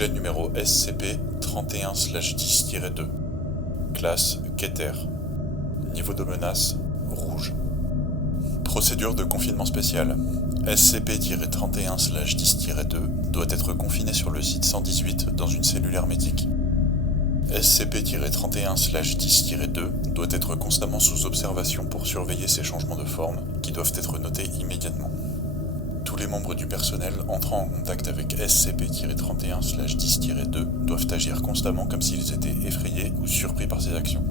Objet numéro SCP-31/10-2. Classe Keter. Niveau de menace rouge. Procédure de confinement spécial. SCP-31/10-2 doit être confiné sur le site 118 dans une cellule hermétique. SCP-31/10-2 doit être constamment sous observation pour surveiller ses changements de forme, qui doivent être notés immédiatement. Tous les membres du personnel entrant en contact avec SCP-31/10-2 doivent agir constamment comme s'ils étaient effrayés ou surpris par ses actions.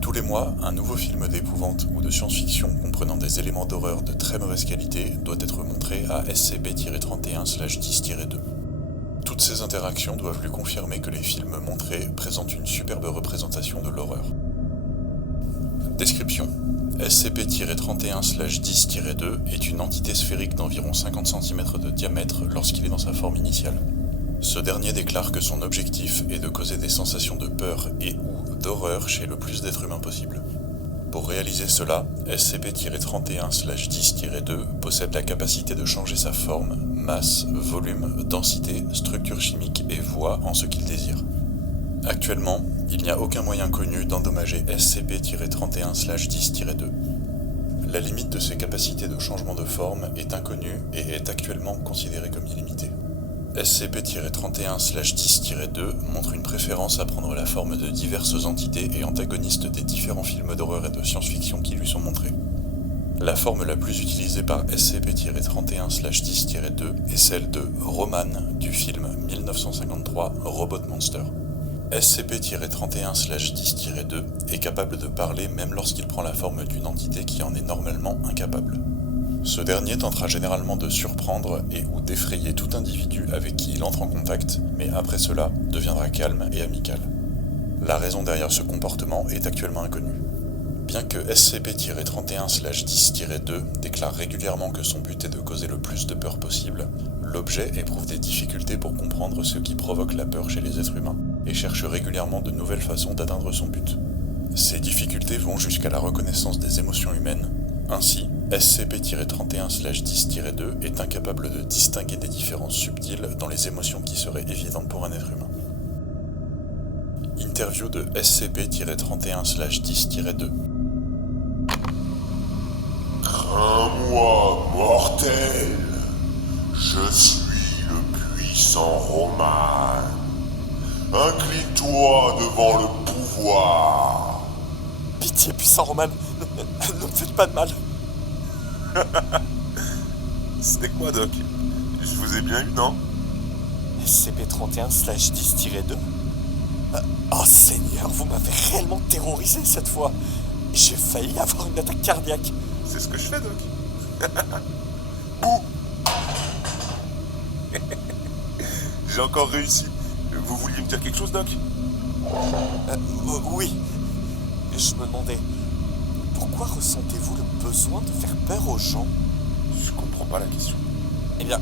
Tous les mois, un nouveau film d'épouvante ou de science-fiction comprenant des éléments d'horreur de très mauvaise qualité doit être montré à SCP-31/10-2. Toutes ces interactions doivent lui confirmer que les films montrés présentent une superbe représentation de l'horreur. Description. SCP-31/10-2 est une entité sphérique d'environ 50 cm de diamètre lorsqu'il est dans sa forme initiale. Ce dernier déclare que son objectif est de causer des sensations de peur et ou d'horreur chez le plus d'êtres humains possible. Pour réaliser cela, SCP-31/10-2 possède la capacité de changer sa forme, masse, volume, densité, structure chimique et voix en ce qu'il désire. Actuellement, il n'y a aucun moyen connu d'endommager SCP-31/10-2. La limite de ses capacités de changement de forme est inconnue et est actuellement considérée comme illimitée. SCP-31/10-2 montre une préférence à prendre la forme de diverses entités et antagonistes des différents films d'horreur et de science-fiction qui lui sont montrés. La forme la plus utilisée par SCP-31/10-2 est celle de Roman du film 1953 Robot Monster. SCP-31/10-2 est capable de parler même lorsqu'il prend la forme d'une entité qui en est normalement incapable. Ce dernier tentera généralement de surprendre et ou d'effrayer tout individu avec qui il entre en contact, mais après cela deviendra calme et amical. La raison derrière ce comportement est actuellement inconnue. Bien que SCP-31/10-2 déclare régulièrement que son but est de causer le plus de peur possible, l'objet éprouve des difficultés pour comprendre ce qui provoque la peur chez les êtres humains et cherche régulièrement de nouvelles façons d'atteindre son but. Ces difficultés vont jusqu'à la reconnaissance des émotions humaines. Ainsi, SCP-31/10-2 est incapable de distinguer des différences subtiles dans les émotions qui seraient évidentes pour un être humain. Interview de SCP-31/10-2. Crains-moi, mortel. Je suis le puissant Roman. Incline-toi devant le pouvoir. Pitié, puissant Roman, ne me faites pas de mal. C'était quoi, Doc? Je vous ai bien eu, non? SCP-31/10-2 Oh Seigneur, vous m'avez réellement terrorisé cette fois. J'ai failli avoir une attaque cardiaque. C'est ce que je fais, Doc. J'ai encore réussi. Vous vouliez me dire quelque chose, Doc? Oui. Je me demandais, pourquoi ressentez-vous le besoin de faire peur aux gens? Je comprends pas la question. Eh bien,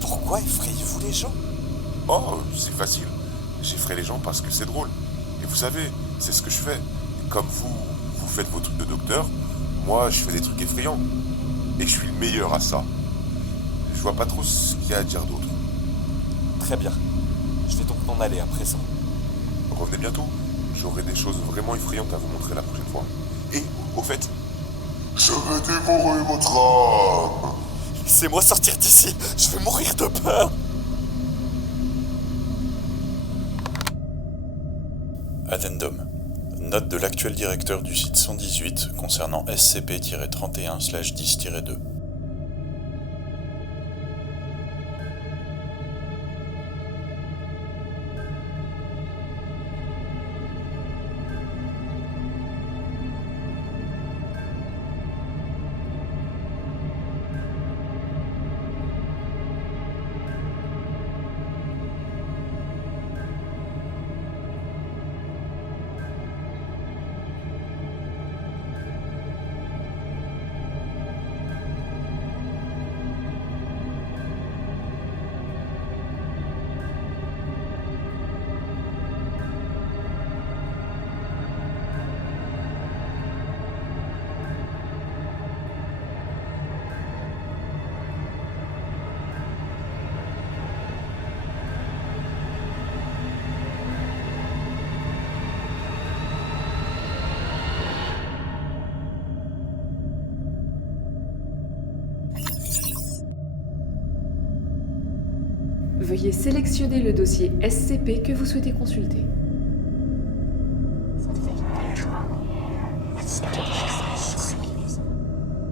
pourquoi effrayez-vous les gens? Oh, c'est facile. J'effraie les gens parce que c'est drôle. Et vous savez, c'est ce que je fais. Comme vous faites vos trucs de docteur, moi je fais des trucs effrayants. Et je suis le meilleur à ça. Je vois pas trop ce qu'il y a à dire d'autre. Très bien. Je vais donc m'en aller à présent. Revenez bientôt. J'aurai des choses vraiment effrayantes à vous montrer la prochaine fois. Et, au fait, Je vais dévorer votre âme. Laissez-moi sortir d'ici. Je vais mourir de peur. Addendum. Note de l'actuel directeur du site 118 concernant SCP-31/10-2. Veuillez sélectionner le dossier SCP que vous souhaitez consulter.